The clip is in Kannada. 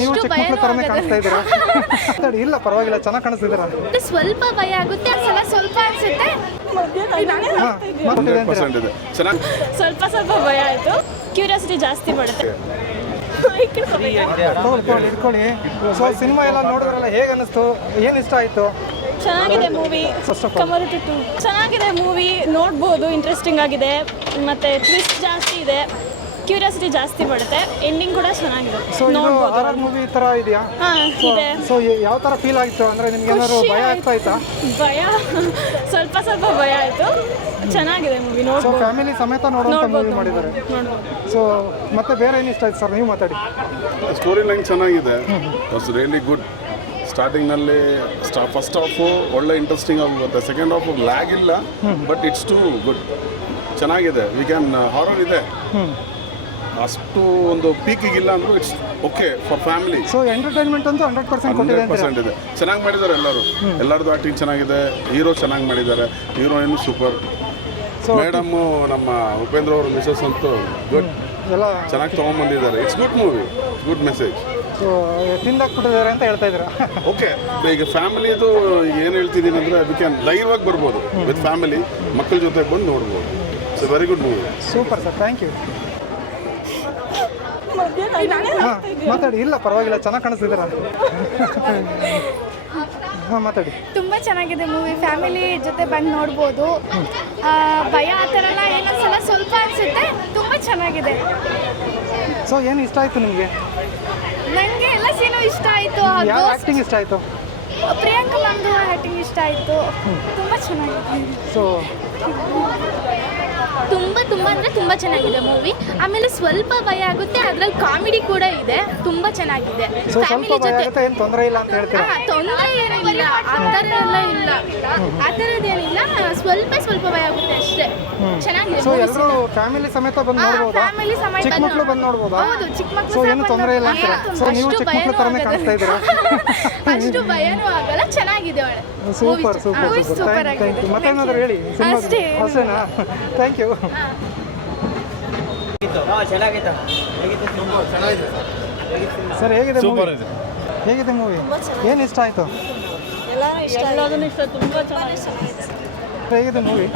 ನೀವು ಚಿಕ್ಕ ಮಕ್ಕಳ ತರನೇ ಕಾಣಿಸ್ತಾ ಇದ್ದೀರಾ. ಇಲ್ಲ ಪರವಾಗಿಲ್ಲ, ಚೆನ್ನಾಗಿ ಕಾಣಿಸ್ತಿದ್ದೀರಾ. ಸ್ವಲ್ಪ ಭಯ ಆಗುತ್ತೆ, ಸ್ವಲ್ಪ ಅನ್ಸುತ್ತೆ. ಸ್ವಲ್ಪ ಸ್ವಲ್ಪ ಭಯ ಆಯ್ತು, ಕ್ಯೂರಿಯಾಸಿಟಿ ಜಾಸ್ತಿ ಬರುತ್ತೆ. ಇಟ್ಕೊಳ್ಳಿ. ಸೊ ಸಿನಿಮಾ ಎಲ್ಲ ನೋಡಿದ್ರಲ್ಲ, ಹೇಗೆ ಅನ್ನಿಸ್ತು, ಏನು ಇಷ್ಟ ಆಯಿತು? ಚೆನ್ನಾಗಿದೆ ಮೂವಿ. ಚೆನ್ನಾಗಿದೆ ಮೂವಿ, ನೋಡ್ಬೋದು, ಇಂಟ್ರೆಸ್ಟಿಂಗ್ ಆಗಿದೆ. ಮತ್ತು ಟ್ವಿಸ್ಟ್ ಜಾಸ್ತಿ ಇದೆ, ಕ್ಯೂರಿಯಾಸಿಟಿ ಜಾಸ್ತಿ ಬರುತ್ತೆ. ಎಂಡಿಂಗ್ ಕೂಡ ಚೆನ್ನಾಗಿದೆ. ಸೊ ಇದು ಹಾರರ್ ಮೂವಿ ಥರ ಇದೆಯಾ? ಹಾಂ ಇದೆ. ಸೊ ಯಾವ ಥರ ಫೀಲ್ ಆಗಿತ್ತು ಅಂದರೆ ನಿಮ್ಗೆ ಏನಾದ್ರು ಭಯ ಆಗ್ತಾ ಇತ್ತಾ? ಭಯ ಸ್ವಲ್ಪ ಸ್ವಲ್ಪ ಭಯ ಆಯಿತು. ಚೆನ್ನಾಗಿದೆ ಮೂವಿ, ಸೊ ನೋಡ್ಬೋದು. ಫ್ಯಾಮಿಲಿ ಸಮೇತ ನೋಡುವಂಥ ಮೂವಿ ಮಾಡಿದ್ದಾರೆ. ಸೊ ಮತ್ತೆ ಬೇರೆ ಏನು ಇಷ್ಟ ಆಯ್ತು ಸರ್, ನೀವು ಮಾತಾಡಿ. ಸ್ಟೋರಿ ಲೈನ್ ಚೆನ್ನಾಗಿದೆ, ವಾಸ್ ರಿಯಲಿ ಗುಡ್. ಸ್ಟಾರ್ಟಿಂಗ್ನಲ್ಲಿ ಫಸ್ಟ್ ಹಾಫು ಒಳ್ಳೆ ಇಂಟ್ರೆಸ್ಟಿಂಗ್ ಆಗುತ್ತೆ, ಸೆಕೆಂಡ್ ಹಾಫು ಲ್ಯಾಗ್ ಇಲ್ಲ, ಬಟ್ ಇಟ್ಸ್ ಟು ಗುಡ್. ಚೆನ್ನಾಗಿದೆ. ವಿ ಕ್ಯಾನ್ ಹಾರರ್ ಇದೆ, ಅಷ್ಟು ಒಂದು ಪೀಕಿಗಿಲ್ಲ ಅಂದರೂ it's okay for family. So entertainment ಅಂತೂ 100% ಕೊಟ್ಟಿದೆ. 100% ಇದೆ. ಚೆನ್ನಾಗಿ ಮಾಡಿದ್ದಾರೆ ಎಲ್ಲರದು ಆ್ಯಕ್ಟಿಂಗ್ ಚೆನ್ನಾಗಿದೆ. ಹೀರೋ ಚೆನ್ನಾಗಿ ಮಾಡಿದ್ದಾರೆ, ಹೀರೋಯಿನ್ ಸೂಪರ್. ಮೇಡಮ್ಮು ನಮ್ಮ ಉಪೇಂದ್ರ ಅವ್ರ ಮಿಸಸ್ ಅಂತೂ ಗುಡ್, ಎಲ್ಲ ಚೆನ್ನಾಗಿ ತೊಗೊಂಬಂದಿದ್ದಾರೆ. It's good movie, good message. So ತಿಂದಾಕ್ಬಿಟ್ಟಿದ್ದಾರೆ ಅಂತ ಹೇಳ್ತಾ ಇದ್ದೀರಾ? ಓಕೆ, ಈಗ ಫ್ಯಾಮಿಲಿದು ಏನು ಹೇಳ್ತಿದ್ದೀನಿ ಅಂದರೆ ಅದಕ್ಕೆ ಧೈರ್ಯವಾಗಿ ಬರ್ಬೋದು ವಿತ್ ಫ್ಯಾಮಿಲಿ, ಮಕ್ಕಳ ಜೊತೆ ಬಂದು ನೋಡ್ಬೋದು. It's very good movie. Super sir, thank you. ಮಾತಾಡಿ. ಇಲ್ಲ ಪರವಾಗಿಲ್ಲ, ಚೆನ್ನಾಗಿ ಕಾಣಿಸ್ತಿದ್ದೀರಾ. ಹಾಂ ಮಾತಾಡಿ. ತುಂಬ ಚೆನ್ನಾಗಿದೆ ಮೂವಿ, ಫ್ಯಾಮಿಲಿ ಜೊತೆ ಬಂದು ನೋಡ್ಬೋದು. ಭಯ ಆ ಥರ ಎಲ್ಲ ಏನೊಂದ್ಸಲ ಸ್ವಲ್ಪ ಅನಿಸುತ್ತೆ. ತುಂಬ ಚೆನ್ನಾಗಿದೆ. ಸೊ ಏನು ಇಷ್ಟ ಆಯಿತು ನಿಮಗೆ? ನನಗೆ ಎಲ್ಲ ಸೀನು ಇಷ್ಟ ಆಯಿತು. ಯಾವ ಆ್ಯಕ್ಟಿಂಗ್ ಇಷ್ಟ ಆಯಿತು? ಪ್ರಿಯಾಂಕಾ ಮ್ಯಾಮ್ದು ಆ್ಯಕ್ಟಿಂಗ್ ಇಷ್ಟ ಆಯಿತು. ತುಂಬ ಚೆನ್ನಾಗಿದೆ. ಸೊ ತುಂಬ ಅಂದರೆ ತುಂಬ ಚೆನ್ನಾಗಿದೆ ಮೂವಿ. ಆಮೇಲೆ ಸ್ವಲ್ಪ ಭಯ ಆಗುತ್ತೆ, ಅದ್ರಲ್ಲಿ ಕಾಮಿಡಿ ಕೂಡ ಇದೆ. ತುಂಬ ಚೆನ್ನಾಗಿದೆ. ಸೊ ಸ್ವಲ್ಪ ಭಯ ಆಗುತ್ತೆ, ಏನು ತೊಂದರೆ ಇಲ್ಲ ಅಂತ ಹೇಳ್ತೀರಾ? ತೊಂದರೆ ಏನಿಲ್ಲ, ಆ ಥರ ಎಲ್ಲ ಇಲ್ಲ, ಆ ಥರದ್ದೇನಿಲ್ಲ. ಸ್ವಲ್ಪ ಭಯ ಆಗುತ್ತೆ ಅಷ್ಟೇ. ಚೆನ್ನಾಗಿದೆ. ಸೊ ಎಲ್ಲರೂ ಫ್ಯಾಮಿಲಿ ಸಮೇತ ಬಂದು ನೋಡ್ಬೋದಾ? ಫ್ಯಾಮಿಲಿ ಸಮೇತ ಚಿಕ್ಕ ಮಕ್ಕಳು ಬಂದು ನೋಡ್ಬೋದಾ? ಹೌದು, ಚಿಕ್ಕ ಮಕ್ಕಳು. ಸೊ ಏನು ತೊಂದರೆ ಇಲ್ಲ ಅಂತೀರಾ? ಸೊ ನೀವು ಚಿಕ್ಕ ಮಕ್ಕಳ ಥರನೇ ಕಾಣಿಸ್ತಾ ಇದ್ದೀರಾ. ಅಷ್ಟು ಭಯನೂ ಆಗಲ್ಲ, ಚೆನ್ನಾಗಿದೆ ಒಳ್ಳೆ. Super super super super, thank you. ಮತ್ತೇನಾದ್ರು ಹೇಳಿ ಸಿನಿಮಾ ಅಷ್ಟೇನಾ? Thank you. ಸರ್ ಹೇಗಿದೆ ಮೂವಿ? ಹೇಗಿದೆ ಮೂವಿ? ಏನು ಇಷ್ಟ ಆಯಿತು? ಎಲ್ಲದೂ ಇಷ್ಟ, ತುಂಬ ಚೆನ್ನಾಗಿದೆ. ಹೇಗಿದೆ ಮೂವಿ?